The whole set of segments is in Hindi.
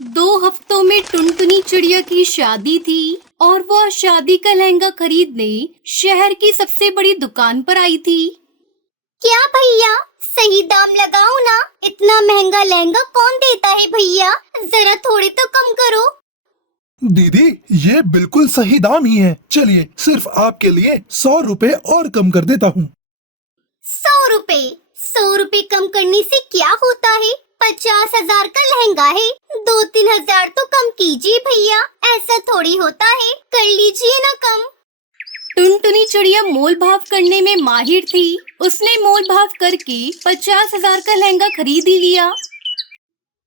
2 हफ्तों में टुनटुनी चिड़िया की शादी थी और वह शादी का लहंगा खरीदने शहर की सबसे बड़ी दुकान पर आई थी। क्या भैया, सही दाम लगाओ ना। इतना महंगा लहंगा कौन देता है भैया, जरा थोड़े तो कम करो। दीदी, ये बिल्कुल सही दाम ही है। चलिए, सिर्फ आपके लिए 100 रुपए और कम कर देता हूँ। 100 रुपए? 100 रुपए कम करने से क्या होता है? 50,000 का लहंगा है, 2-3 हजार तो कम कीजिए भैया। ऐसा थोड़ी होता है, कर लीजिए ना कम। टुनटुनी चिड़िया मोल भाव करने में माहिर थी। उसने मोल भाव करके 50,000 का लहंगा खरीद ही लिया।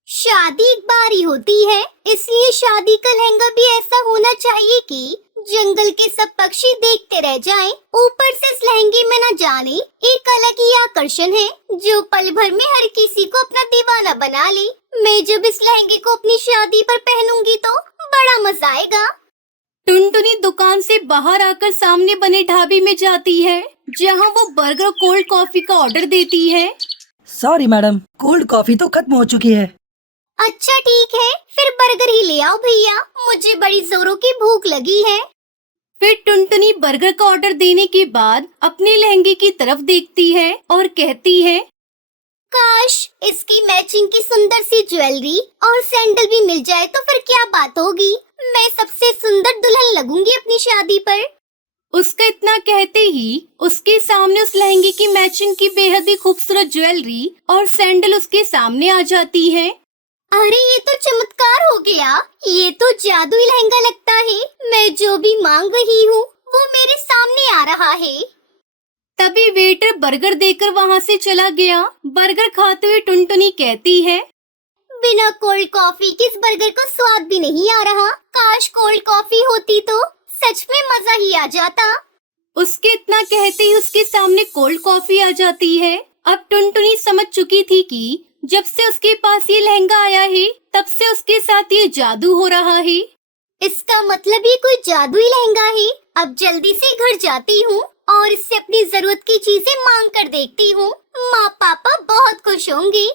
शादी एक बार ही होती है, इसलिए शादी का लहंगा भी ऐसा होना चाहिए कि जंगल के सब पक्षी देखते रह जाएं। ऊपर से इस लहंगे में न जाने एक अलग ही आकर्षण है, जो पल भर में हर किसी को अपना दीवाना बना ले। मैं जब इस लहंगे को अपनी शादी पर पहनूंगी तो बड़ा मजा आएगा। टुनटुनी दुकान से बाहर आकर सामने बने ढाबे में जाती है, जहां वो बर्गर और कोल्ड कॉफी का ऑर्डर देती है। सॉरी मैडम, कोल्ड कॉफी तो खत्म हो चुकी है। अच्छा ठीक है, फिर बर्गर ही ले आओ भैया, मुझे बड़ी जोरों की भूख लगी है। फिर टुनटुनी बर्गर का ऑर्डर देने के बाद अपने लहंगे की तरफ देखती है और कहती है, काश इसकी मैचिंग की सुंदर सी ज्वेलरी और सैंडल भी मिल जाए तो फिर क्या बात होगी। मैं सबसे सुंदर दुल्हन लगूंगी अपनी शादी पर। उसका इतना कहते ही उसके सामने उस लहंगे की मैचिंग की बेहद ही खूबसूरत ज्वेलरी और सैंडल उसके सामने आ जाती है। अरे ये तो चमत्कार हो गया, ये तो जादुई लहंगा लगता है। मैं जो भी मांग रही हूँ वो मेरे सामने आ रहा है। तभी वेटर बर्गर देकर वहाँ से चला गया। बर्गर खाते हुए टुनटुनी कहती है, बिना कोल्ड कॉफी के इस बर्गर को स्वाद भी नहीं आ रहा। काश कोल्ड कॉफी होती तो सच में मजा ही आ जाता। उसके इतना कहते ही उसके सामने कोल्ड कॉफी आ जाती है। अब टुनटुनी समझ चुकी थी कि जब से उसके पास ये लहंगा आया है, तब से उसके साथ ये जादू हो रहा है। इसका मतलब ये कोई जादुई लहंगा है। अब जल्दी से घर जाती हूँ और इससे अपनी जरूरत की चीजें मांग कर देखती हूँ। माँ पापा बहुत खुश होंगे।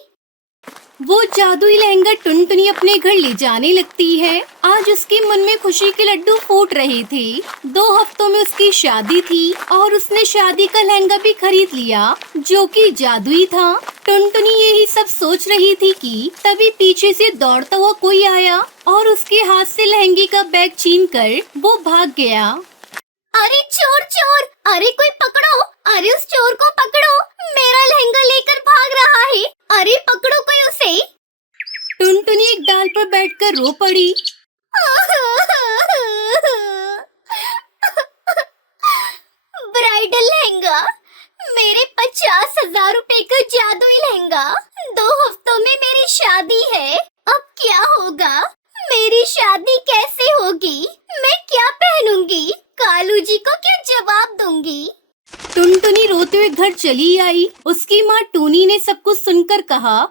वो जादुई लहंगा टुनटुनी अपने घर ले जाने लगती है। आज उसके मन में खुशी के लड्डू फूट रहे थे। 2 हफ्तों में उसकी शादी थी और उसने शादी का लहंगा भी खरीद लिया, जो कि जादुई था। टुनटुनी यही सब सोच रही थी कि तभी पीछे से दौड़ता हुआ कोई आया और उसके हाथ से लहंगे का बैग छीनकर वो भाग गया। अरे चोर चोर, अरे कोई पकड़ो, अरे उस चोर को पकड़ो, मेरा लहंगा लेकर भाग रहा है। अरे पकड़ो कोई उसे। टुनटुनी एक डाल पर बैठकर रो पड़ी। ब्राइडल लहंगा, मेरे 50,000 रुपए का जादुई लहंगा। 2 हफ्तों में मेरी शादी है, अब क्या होगा? मेरी शादी कैसे होगी? मैं क्या पहनूंगी? कालू जी को क्या जवाब दूंगी? टुनटुनी रोते हुए घर चली आई। उसकी माँ टूनी ने सब कुछ सुनकर कहा,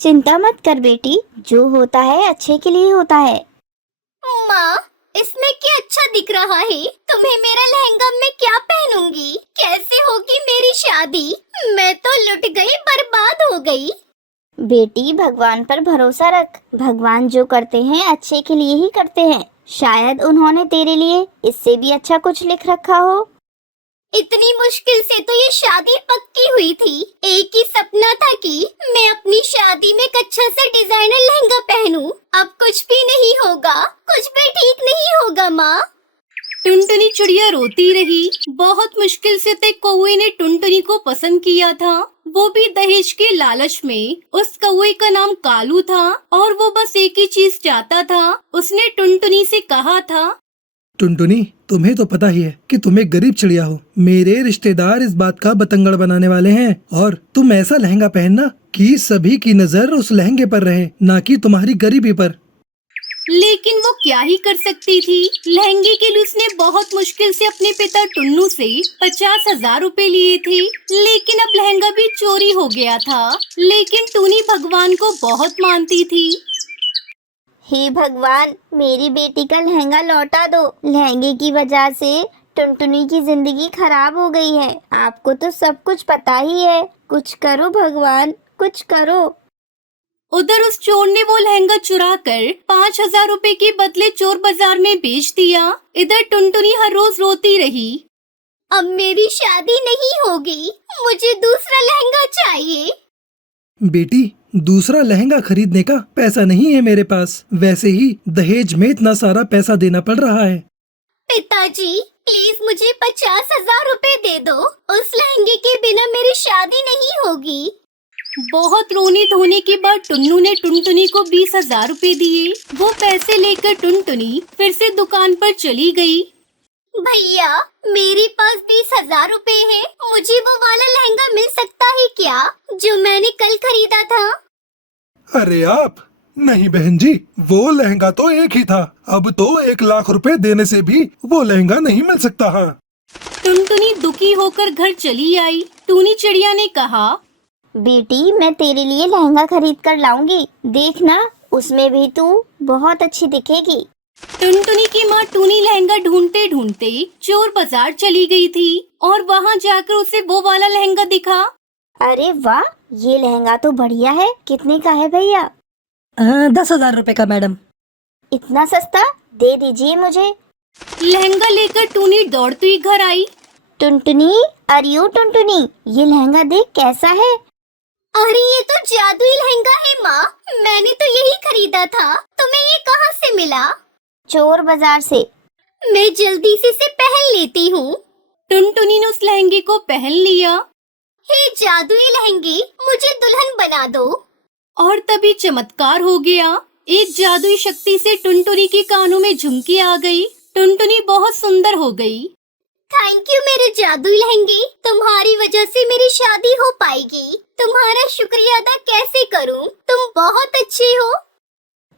चिंता मत कर बेटी, जो होता है अच्छे के लिए होता है। माँ, इसमें क्या अच्छा दिख रहा है? तुम्हें मेरा लहंगा मैं क्या पहनूंगी? कैसे होगी मेरी शादी? मैं तो लुट गई, बर्बाद हो गई। बेटी, भगवान पर भरोसा रख। भगवान जो करते हैं अच्छे के लिए ही करते हैं। शायद उन्होंने तेरे लिए इससे भी अच्छा कुछ लिख रखा हो। इतनी मुश्किल से तो ये शादी पक्की हुई थी। एक ही सपना था कि मैं अपनी शादी में एक अच्छा सा डिजाइनर लहंगा पहनूं। अब कुछ भी नहीं होगा, कुछ भी ठीक नहीं होगा माँ। टुनटुनी चिड़िया रोती रही। बहुत मुश्किल से तक कौवे ने टुनटुनी को पसंद किया था, वो भी दहेज के लालच में। उस कौवे का नाम कालू था और वो बस एक ही चीज चाहता था। उसने टुनटुनी से कहा था, टुनटुनी, तुम्हें तो पता ही है कि तुम एक गरीब चिड़िया हो। मेरे रिश्तेदार इस बात का बतंगड़ बनाने वाले हैं और तुम ऐसा लहंगा पहनना कि सभी की नजर उस लहंगे पर रहे, ना कि तुम्हारी गरीबी पर। लेकिन वो क्या ही कर सकती थी। लहंगे के लिए उसने बहुत मुश्किल से अपने पिता टुन्नू से 50,000 रुपए लिए थे, लेकिन अब लहंगा भी चोरी हो गया था। लेकिन टूनी भगवान को बहुत मानती थी। हे भगवान, मेरी बेटी का लहंगा लौटा दो। लहंगे की वजह से टुनटुनी की जिंदगी खराब हो गई है। आपको तो सब कुछ पता ही है। कुछ करो भगवान, कुछ करो। उधर उस चोर ने वो लहंगा चुरा कर 5,000 रुपए के बदले चोर बाजार में बेच दिया। इधर टुनटुनी हर रोज रोती रही। अब मेरी शादी नहीं होगी, मुझे दूसरा लहंगा चाहिए। बेटी, दूसरा लहंगा खरीदने का पैसा नहीं है मेरे पास। वैसे ही दहेज में इतना सारा पैसा देना पड़ रहा है। पिताजी, प्लीज मुझे 50,000 रुपए दे दो। उस लहंगे के बिना मेरी शादी नहीं होगी। बहुत रोने धोने के बाद टुन्नू ने टुनटुनी को 20,000 रुपए दिए। वो पैसे लेकर टुनटुनी फिर से दुकान पर चली गई। भैया, मेरे पास 20,000 रुपए है। मुझे वो वाला लहंगा मिल सकता है क्या, जो मैंने कल खरीदा था? अरे आप नहीं बहन जी, वो लहंगा तो एक ही था। अब तो 1,00,000 रुपए देने से भी वो लहंगा नहीं मिल सकता। हाँ, टुनटुनी दुखी होकर घर चली आई। टूनी चिड़िया ने कहा, बेटी मैं तेरे लिए लहंगा खरीद कर लाऊंगी, देखना उसमें भी तू बहुत अच्छी दिखेगी। टुनटुनी की माँ टूनी लहंगा ढूंढते ढूंढते चोर बाजार चली गई थी और वहाँ जाकर उसे वो वाला लहंगा दिखा। अरे वाह, ये लहंगा तो बढ़िया है। कितने का है भैया? 10,000 रुपए का मैडम। इतना सस्ता? दे दीजिए मुझे। लहंगा लेकर टूनी दौड़ती हुई घर आई। टुनटुनी, अरे ओ टुनटुनी, ये लहंगा देख कैसा है। अरे ये तो जादुई लहंगा है माँ, मैंने तो यही खरीदा था। तुम्हें ये कहाँ से मिला? चोर बाजार से। मैं जल्दी से इसे पहन लेती हूँ। टुनटुनी ने उस लहंगे को पहन लिया हे जादुई लहंगे, मुझे दुल्हन बना दो। और तभी चमत्कार हो गया। एक जादुई शक्ति से टुनटुनी के कानों में झुमकी आ गई। टुनटुनी बहुत सुंदर हो गई। थैंक यू मेरे जादुई लहंगे, तुम्हारी वजह से मेरी शादी हो पाएगी। तुम्हारा शुक्रिया अदा कैसे करूं? तुम बहुत अच्छे हो।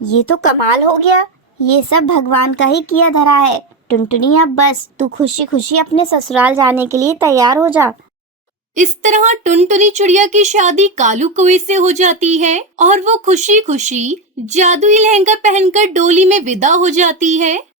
ये तो कमाल हो गया। ये सब भगवान का ही किया धरा है। टुनटुनी अब बस तू खुशी खुशी अपने ससुराल जाने के लिए तैयार हो जा। इस तरह टुनटुनी चिड़िया की शादी कालू कौवे से हो जाती है और वो खुशी खुशी जादुई लहंगा पहनकर डोली में विदा हो जाती है।